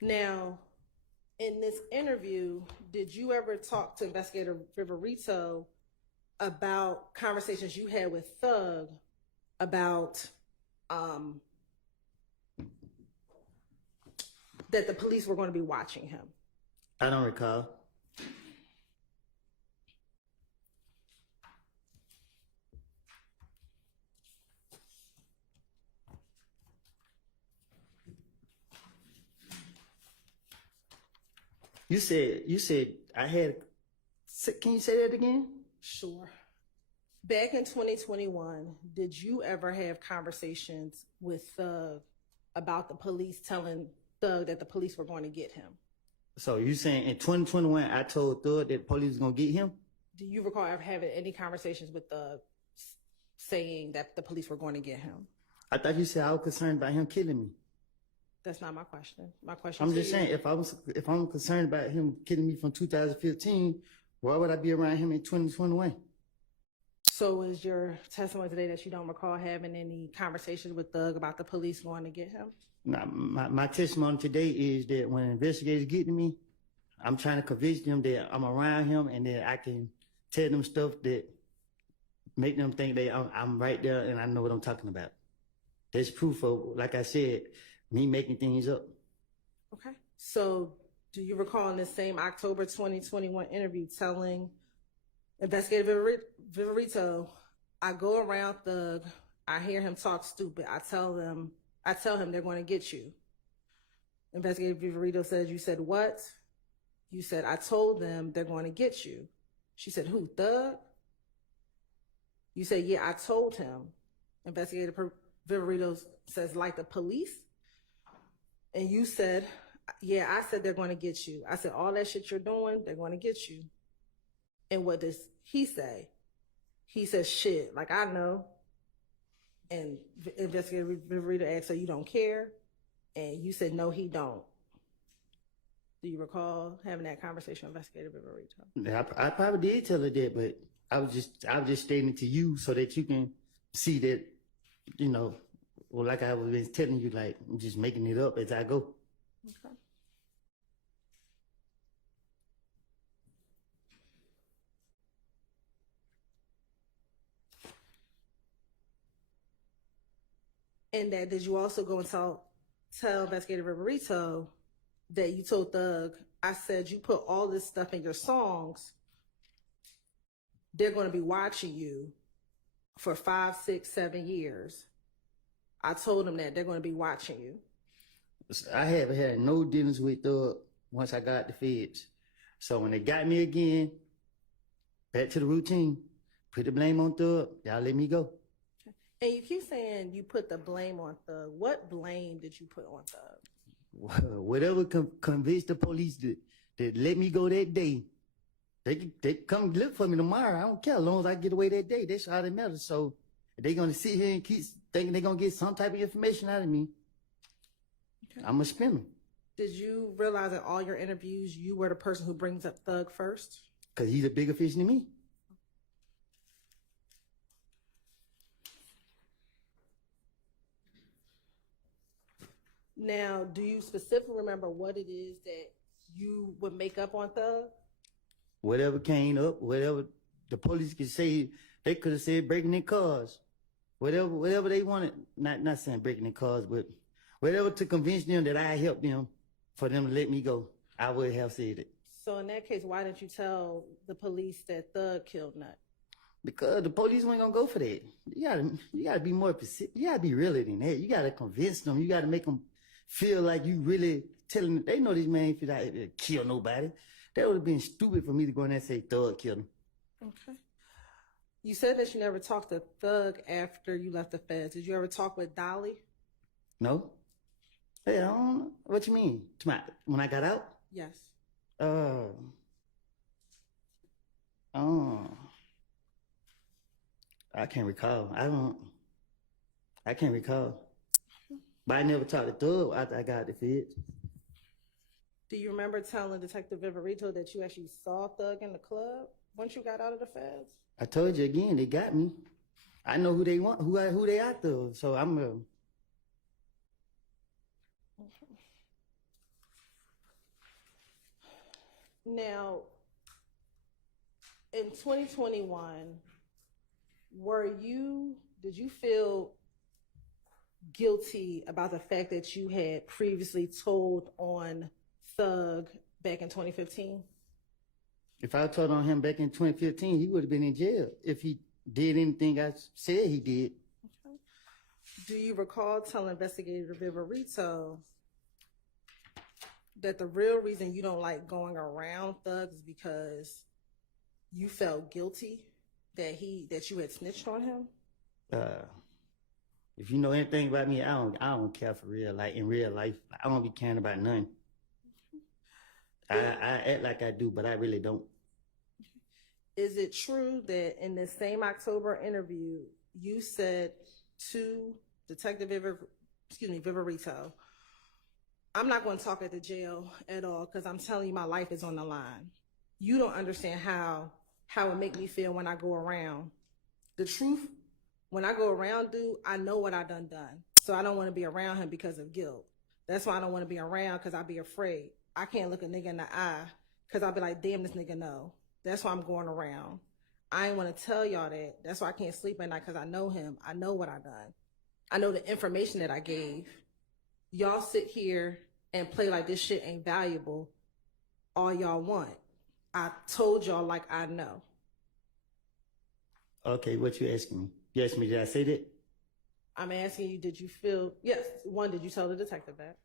Now, in this interview, did you ever talk to Investigator Viverito about conversations you had with Thug about that the police were going to be watching him? I don't recall. You said I had, can you say that again? Sure. Back in 2021, did you ever have conversations with Thug about the police telling Thug that the police were going to get him? So you saying in 2021, I told Thug that the police was going to get him? Do you recall ever having any conversations with Thug saying that the police were going to get him? I thought you said I was concerned about him killing me. That's not my question. My question I'm just saying, if I'm concerned about him killing me from 2015, why would I be around him in 2021? So is your testimony today that you don't recall having any conversations with Thug about the police going to get him? Now, my testimony today is that when investigators get to me, I'm trying to convince them that I'm around him and that I can tell them stuff that make them think that I'm right there and I know what I'm talking about. There's proof of, like I said, me making things up. Okay. So do you recall in the same October 2021 interview telling Investigator Viverito, I go around Thug, I hear him talk stupid, I tell him they're going to get you. Investigator Viverito says, you said what? You said, I told them they're going to get you. She said, who, Thug? You said, yeah, I told him. Investigator Viverito says, like the police? And you said, yeah, I said they're going to get you. I said, all that shit you're doing, they're going to get you. And what does he say? He says, shit, like I know. And Investigator Viverito asked, so you don't care? And you said, no, he don't. Do you recall having that conversation with Investigator Viverito? I probably did tell her that, but I was just stating it to you so that you can see that, you know, well, like I was telling you, like, I'm just making it up as I go. Okay. And that did you also go and tell Investigator Viverito that you told Thug, I said you put all this stuff in your songs, they're going to be watching you for 5, 6, 7 years. I told him that they're going to be watching you. I haven't had no dealings with Thug once I got the feds. So when they got me again, back to the routine, put the blame on Thug, y'all let me go. And you keep saying you put the blame on Thug. What blame did you put on Thug? Whatever convinced the police that let me go that day, they come look for me tomorrow. I don't care as long as I get away that day. That's all that matters. So if they're going to sit here and keep thinking they're going to get some type of information out of me, okay, I'm going to spin them. Did you realize in all your interviews you were the person who brings up Thug first? Because he's a bigger fish than me. Now, do you specifically remember what it is that you would make up on Thug? Whatever came up, whatever the police could say, they could have said breaking in cars. Whatever they wanted, not saying breaking in cars, but whatever to convince them that I helped them for them to let me go, I would have said it. So in that case, why didn't you tell the police that Thug killed Nut? Because the police weren't gonna go for that. You gotta be more specific. You gotta be realer than that. You gotta convince them. You gotta make them feel like you really telling them. They know this man ain't out here to kill nobody. That would have been stupid for me to go in there and say Thug killed him. Okay. You said that you never talked to Thug after you left the feds. Did you ever talk with Dolly? No. Hey, I don't know. What you mean? When I got out? Yes. I can't recall. I can't recall. But I never talked to Thug after I got the feds. Do you remember telling Detective Viverito that you actually saw Thug in the club once you got out of the feds? I told you again, they got me. I know who they want, who they after. So I'm Now, in 2021, did you feel guilty about the fact that you had previously told on Thug back in 2015? If I told on him back in 2015, he would have been in jail if he did anything I said he did. Okay. Do you recall telling investigator Viverito that the real reason you don't like going around Thug is because you felt guilty that you had snitched on him? If you know anything about me, I don't care for real. Like in real life, I don't be caring about nothing. I act like I do, but I really don't. Is it true that in this same October interview, you said to Detective Viverito, I'm not going to talk at the jail at all because I'm telling you my life is on the line. You don't understand how it make me feel when I go around. The truth, when I go around, dude, I know what I done. So I don't want to be around him because of guilt. That's why I don't want to be around, because I be afraid. I can't look a nigga in the eye because I'll be like, damn, this nigga know. That's why I'm going around. I ain't want to tell y'all that. That's why I can't sleep at night, because I know him. I know what I done. I know the information that I gave. Y'all sit here and play like this shit ain't valuable all y'all want. I told y'all like I know. Okay, what you asking me? You asked me, did I say that? I'm asking you, did you feel, yes, one, did you tell the detective that?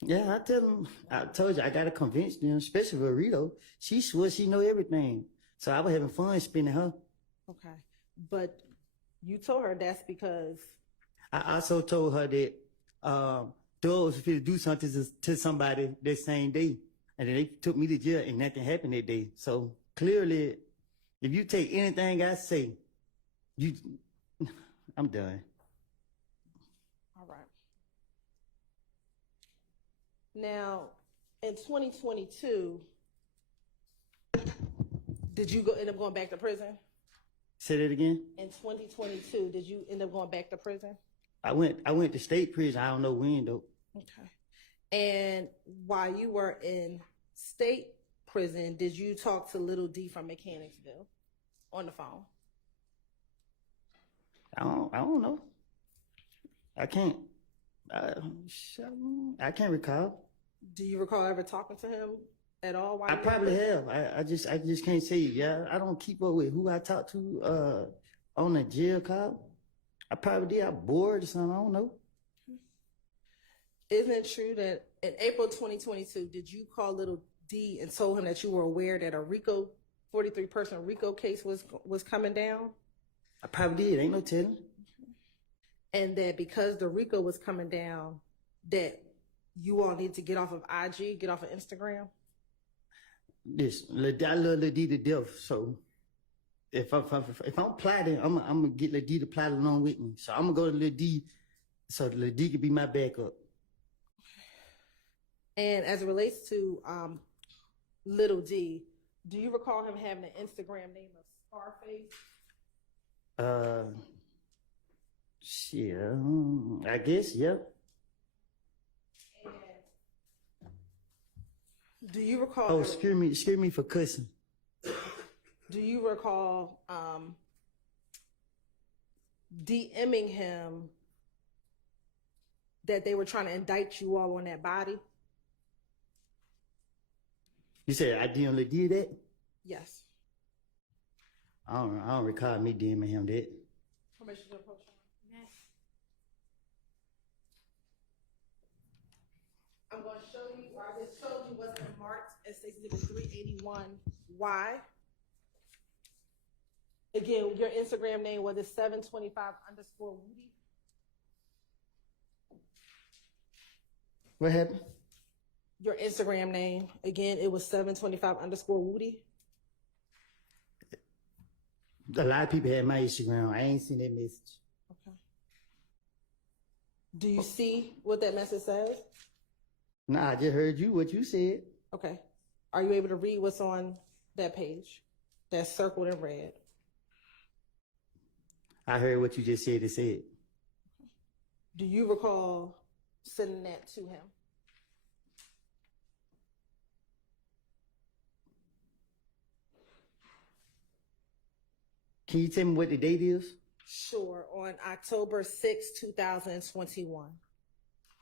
Yeah, I tell them, I told you, I got to convince them, especially Rito. She swore she know everything. So I was having fun spinning her. Okay. But you told her that's because... I also told her that Doug was going to do something to somebody that same day. And then they took me to jail and nothing happened that day. So clearly, if you take anything I say, I'm done. All right. Now, in 2022, did you end up going back to prison? Say that again? In 2022, did you end up going back to prison? I went to state prison. I don't know when though. Okay. And while you were in state prison, did you talk to Little D from Mechanicsville on the phone? I don't know. I can't recall. Do you recall ever talking to him at all? I probably have. I just can't say. Yeah, I don't keep up with who I talk to on the jail call. I probably did. I'm bored or something. I don't know. Isn't it true that in April 2022, did you call Little D and told him that you were aware that a 43-person RICO case was coming down? I probably did. Ain't no telling. And that because the RICO was coming down, that you all need to get off of IG, get off of Instagram? I love Lil D to death. So if I'm plotting, I'm gonna get Lil D to plot along with me. So I'm gonna go to Lil D, so Lil D can be my backup. And as it relates to Little D, do you recall him having an Instagram name of Scarface? Shit, I guess, yep. And do you recall? Oh, screw me for cussing. Do you recall DMing him that they were trying to indict you all on that body? You said I didn't do that? Yes. I don't recall me DMing him that. Permission to approach him? Yes. I'm going to show you, or I just showed you what's been marked as Exhibit 381. Why? Again, your Instagram name was 725_Woody. What happened? Your Instagram name, again, it was 725_Woody. A lot of people had my Instagram. I ain't seen that message. Okay. Do you see what that message says? Nah, I just heard what you said. Okay. Are you able to read what's on that page that's circled in red? I heard what you just said. It said. Do you recall sending that to him? Can you tell me what the date is? Sure, on October 6, 2021.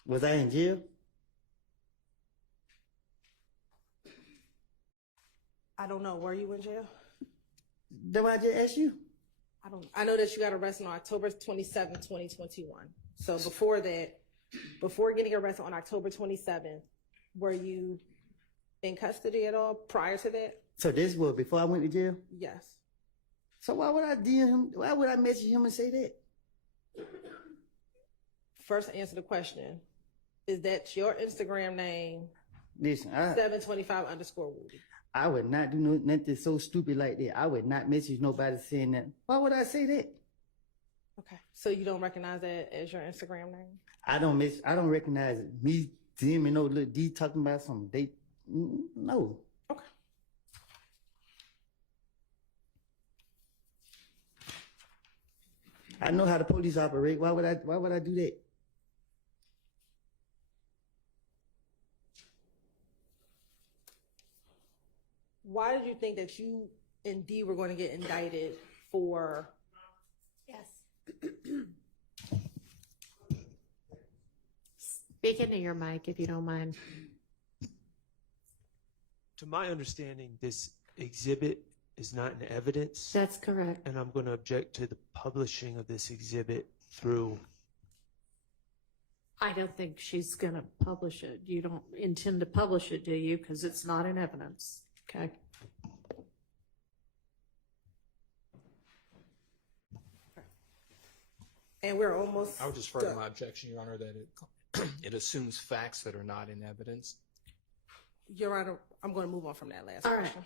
Was I in jail? I don't know. Were you in jail? Then why I just asked you? I know that you got arrested on October 27, 2021. So before that, before getting arrested on October 27th, were you in custody at all prior to that? So this was before I went to jail? Yes. So why would I DM him? Why would I message him and say that? First, answer the question. Is that your Instagram name? Listen, 725_Woody. I would not do nothing so stupid like that. I would not message nobody saying that. Why would I say that? Okay. So you don't recognize that as your Instagram name? I don't recognize me DMing no little D talking about some date. No. Okay. I know how the police operate. Why would I do that? Why did you think that you and D were going to get indicted for? Yes. Speak into your mic if you don't mind. To my understanding, this exhibit is not in evidence, That's correct. and I'm going to object to the publishing of this exhibit through. I don't think she's going to publish it. You don't intend to publish it, do you? Because it's not in evidence. Okay. And we're almost. I would just further done. my objection, Your Honor, that it assumes facts that are not in evidence. Your Honor, I'm going to move on from that last All right. question.